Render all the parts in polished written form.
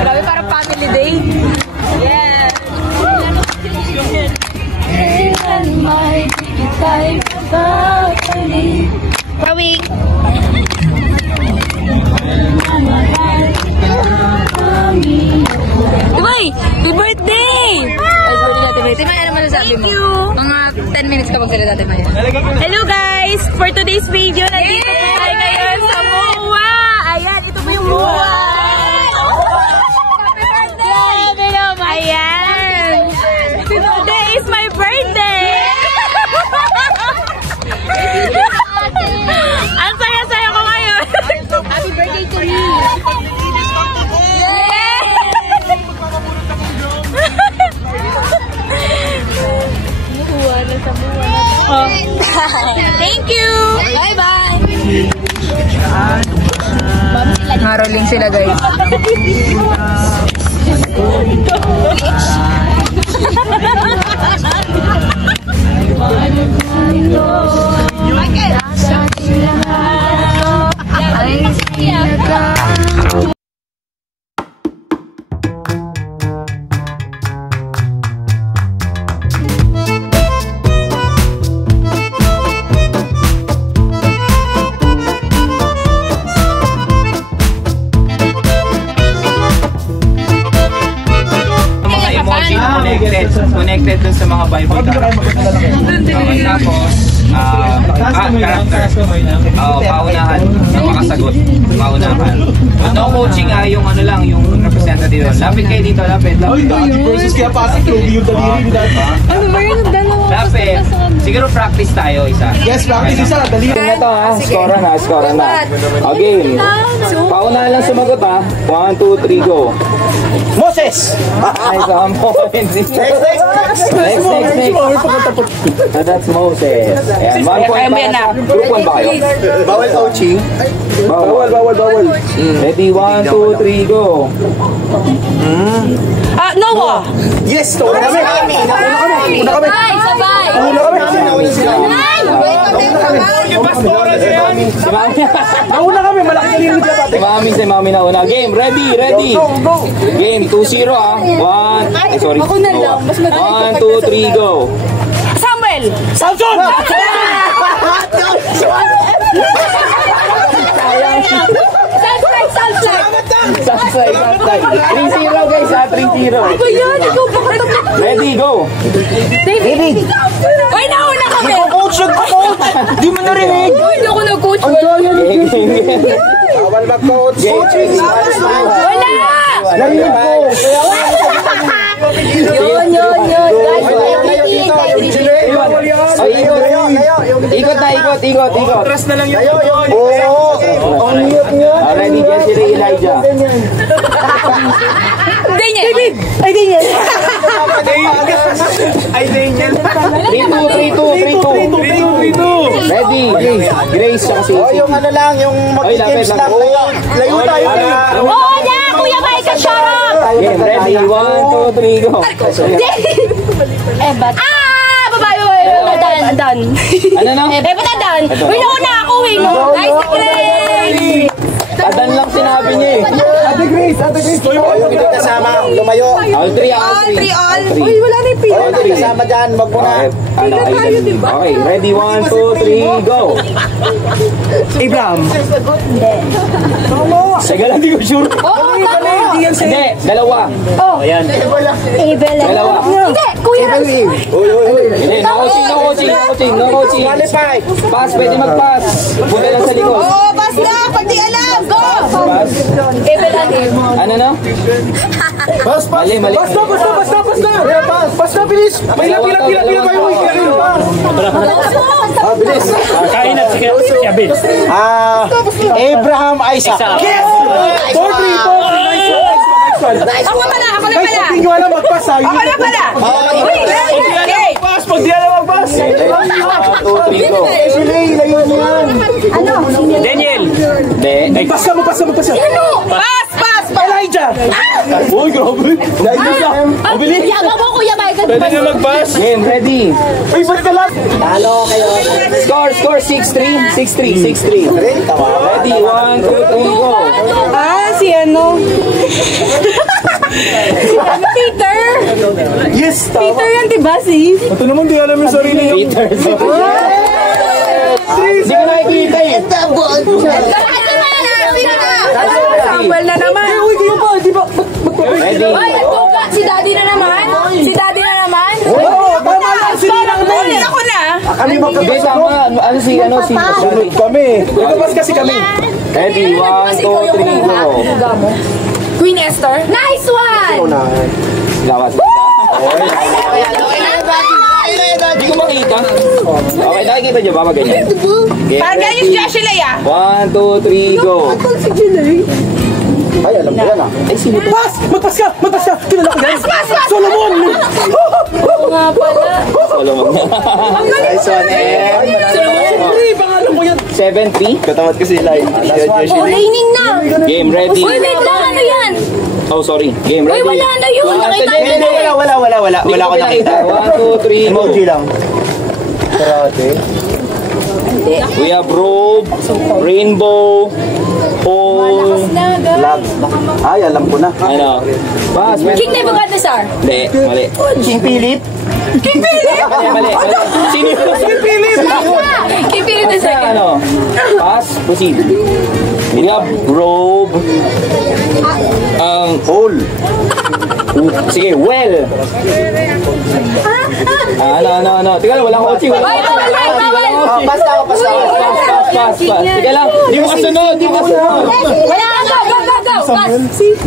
Grabe, parang family day. Yeah. Rawing. Diboy! Happy birthday! Timay, ano masasabi mo? Thank you! Mga 10 minutes ka magsalita, Timay. Hello guys! For today's video, nandito po tayo ngayon sa MOA! Ayan, ito po yung MOA! Ayan! Today is my birthday! Ang saya-saya ko ngayon! Happy birthday to me! Thank you! Bye-bye! Ngaroling sila guys. Connected dun sa mga Bible characters. Tapos, character. Paunahan na makasagot. Paunahan. No coaching yung ano lang, yung representative. Lapit kayo dito, lapit. Versus kaya pasok yung daliri. Ano ba yun? Lapit. Siguro practice tayo isa. Yes, practice isa. Daliri. Ito ha, score na. Okay. Paunahan lang sumagot ha. 1, 2, 3, go. Moses! Ay, come on. Next. That's Moses. Ayan, 1 point para sa group 1 ba kayo? Bawal coaching. Bawal. Ready, 1, 2, 3, go. Noah! Yes, to. Una kami. Sabay! Nauna kami, malaki kalilig na pati. Si Mami na una. Game, ready. Game, 2-0 ah. 1, sorry. 1, 2, 3, go. Samuel! Samson! Sunset. 3-0 guys ha, 3-0. Ano yan? Ikaw ba katapos? Ready, go. David! Ay, nauna kami! Coach! Di mo narinig! Uy, hindi ako nag-coach. Bawal mag-coach. Wala! Narinig ko. Yun. Ikot. Atras na lang yun. Oo. Ready, Jesse Elijah. David! Ay, Daniel! Ay, Daniel. 3-2. Ready, Grace siya kasi. Yung ano lang, yung mag-games lang. Layo tayo. Oo na! Kuya Mike, sharap! Game, ready, 1, 2, 3, go. Ebat. Babae. Dan. Ano na? Ba't Dan? Uy, nauna ako eh. Nice to play! Adan lang sinabi niya eh. Ate Grace. Yung hindi kasama, lumayo. All 3. Uy, wala na yung pila. Hindi kasama dyan, wag mo na. Okay, ready, 1, 2, 3, go. Abraham. Sige lang, di ko sure. Oo, tama. Hindi, dalawa. Ayan. Dalawa. Hindi, Kuya Rams. Hindi, no coaching. Qualify. Pass, pwede mag-pass. Punta lang sa likod. Oo, pass na. Pag di alam, go! Pass. Ano no? Pas, pas. Mali. Pas na, bilis. Pila kayo. Bilis. Kain at si Abid. Abraham Isaac. Yes! 4-3. Ako na pala. Hindi nyo alam magpas ha. Ako na pala. Okay. Pag di alam magpas. 1, 2, 3, go. Si Lay, layo mo yan. Daniel. Hindi. Pas ka mo. Pas. Elijah. Uy, grabe. Elijah. Mabilis. Yaga mo, Kuya Michael. Pwede na magpas. Game, ready. Uy, balik ka lang. Talo kayo. Score 6-3. 6-3. Ready, 1, 2, 3, go. Si ano? Peter. Yes, tama. Peter yan, diba, sis? Ito naman, di alam yung sarili niya. Peter. Hindi ko nakikita eh. Samuel na naman. Uy, kayo ba? Di ba? Ready. Ay, si Daddy na naman. Oo, tama lang. Sino lang Ulit ako na. Kami Okay, magkabas tama. Ano si Sunod kami. Magkabas kasi kami. Ready, 1, 2, 3, go. Queen Esther. Nice one! Lawas. Hindi ko makita. Okay, nakikita niyo ba ganyan? Parang ganyan si Joshua Leia. 1, 2, 3, go. Ay, alam ko yan ah. Ay, sino to? Pas! Magpas ka! Kilala ko yan. Pas! Solomon! Oo nga pala. Solomon. Nice one, eh. Pangalan ko yan. 7-3. Katawad ko si Eli. Raining na. Game, ready. Uy, wait lang. Ano yan? Oh, sorry. Game, ready. Uy, wala na yun. Nakita ko na yun. Wala ko nakita. 1, 2, 3, go. Emoji lang. Karate. We have robe, rainbow, pole. Love. Ay, alam ko na. Ano? Pass. King Nebuchadnezzar. Hindi, mali. King Philip. Mali. Sino yun? King Philip! King Philip the second. Ano? Pass. Proceed. We have robe. Hole. Sige, well. Ano? Tika lang, walang coaching. Bawal. Pas na ako. Pass. Tika lang, di mo kasunod. Wala ka. Go. Pass.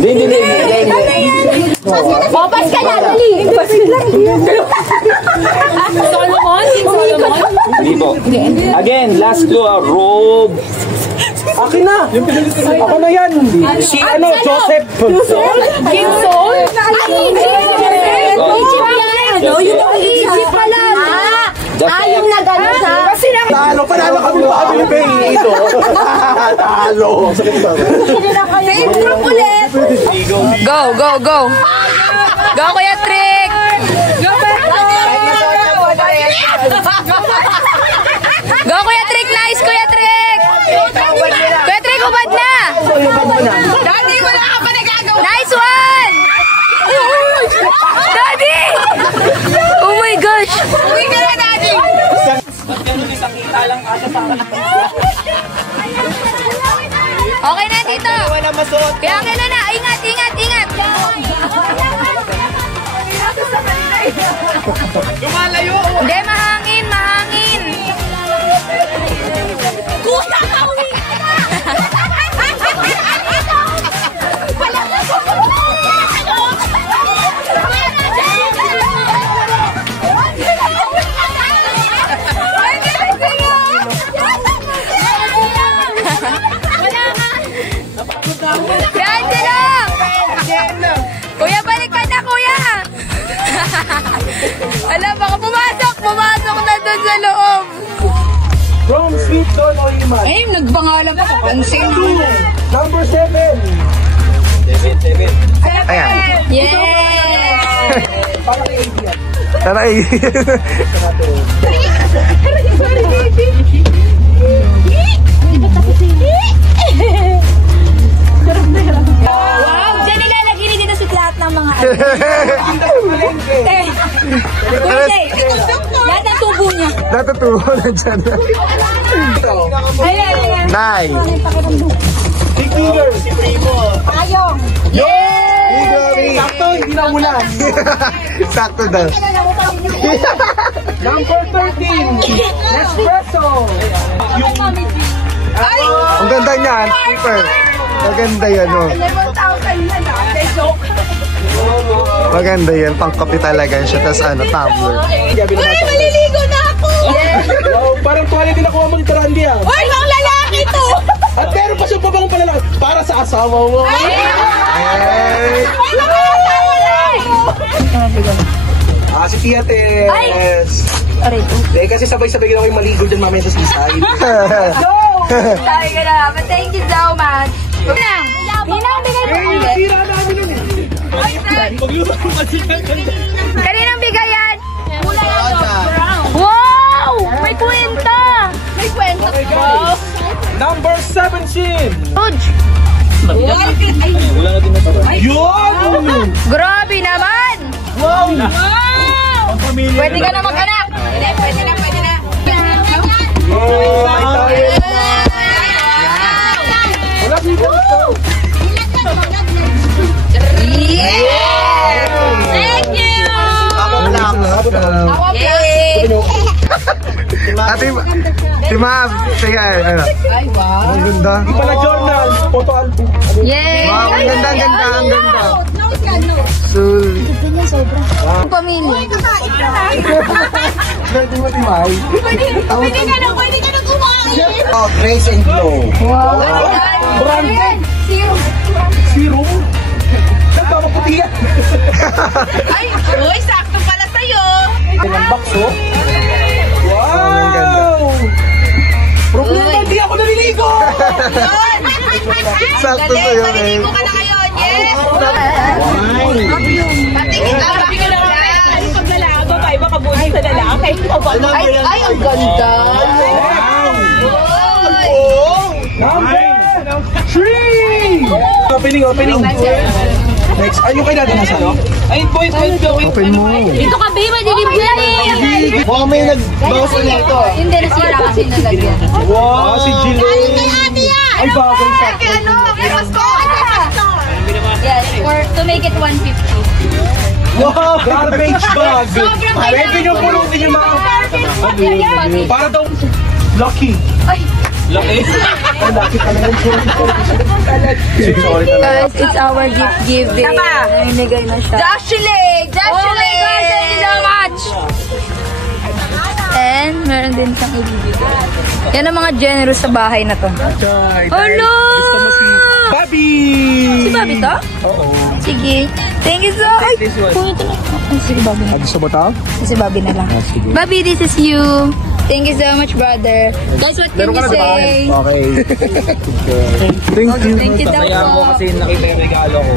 Hindi. Pass ka na. Dali. Pass lang. Solomon? Hindi po. Again, last clue, robe. Akin na. Ako na yan. Si Joseph. King Saul? Egypt yan. Egypt pala. Yung nag-ano sa... Panalo kami ba kami ni Penny ito? Talo. Same group ulit. Go. Go, Kuya Trick. Go, Kuya Trick. Nice, Kuya Trick. Kuya Trick, ubad na. Daddy, wala ka pa nagagawa. Nice one. Daddy. Oh my gosh. Uwi ka na, Daddy. Okay na dito. Kaya ka na. Ingat. Lumalayo. Hindi, mahangin. Kuya, kawin ka na. Kuya, balik ka na, Kuya! Alam, baka pumasok na doon sa loob. From Sweet Don Oliman. Eh, nagbangalan ako. Pansin mo. Number 7. Ayan. Yes! Taray. Wow! Diyan nilalagay ni dito sa lahat ng mga lahat ng tubo niya. Natutuwa na dyan. Ayan. 9. Big figure. Si Primo. Ayong. Yay! Sakto, hindi na ulan. Sakto daw. Number 13. Nespresso. Ang ganda niyan. Super. Maganda yan, oh. 11,000 na lang. Joke. Maganda yan, pangkapi talaga siya. Tapos ano, tumbler. Uy, maliligo na ako! Wow, parang tuwalya din ako mag-tarandi ah. Uy, ang lalaki to! At meron pa siyang pabang palalaki para sa asawa mo. Ay! Ano ba yung asawa lang? Si Tia Tess. Eh, kasi sabay-sabay ginawa yung maligo dyan mamaya sa seaside. Sabi ka na, but thank you so much. Ninang, bigay mo ulit. Tira namin nun Kaninang bigay yan? Wow! May kwenta! May kwenta po. Number 17. Huge! Yun! Grabe naman! Wow! Pwede ka na mag-anak! Pwede na. Wala dito. Thank you! Yay! Ate, si Ma'am. Sige, ano. Ay, wow! Ang ganda. Di pala journal, photo album. Yay! Wow, ang ganda, ang ganda, ang ganda. Sul. Pamilya. Pwede mo, Timay. Pwede ka na kumain! Oh, Grace and Glow. Wow! Branded. Zero. Zero. Nagpapaputi yan. Ay, uy, sakto pala sa'yo! Ang box, oh. ang ganda. Wow! Problema, di ako naliligo. Yun! Sakto sa'yo, eh. Maliligo ka na ngayon, yes! Patingin ka, bakit ka lang? Pag lalaki, babae, baka buhay sa lalaki. Ay, ang ganda! Number 3! Opening. Next, ayun kayo natin nasa, no? Ayun, boys, Open mo. Dito ka, babe, madilim yan eh! Mukhang may nag-boss na ito. Hindi, nasira kasi nalagyan. Wow, si Jill. Ay, bagay sa akin. Yes, to make it 150. Wow, garbage bag. Pwede nyo pulutin yung mga... Para daw lucky. Ay! Lucky? Lucky pala yun. Sorry talaga. Guys, it's our gift giving. Namimigay na siya. Joshua! Oh my God, thank you so much! And meron din siyang ibibigay. Yan ang mga generous sa bahay na to. Hello! Bobby! Si Bobby to? Oo. Sige. Thank you so much. Sige, Bobby na. Gusto mo ito? Si Bobby na lang. Bobby, this is you. Thank you so much, brother. Guys, what can you say? Okay. Thank you. Thank you daw Kaya ako po. kasi nakita yung regalo ko.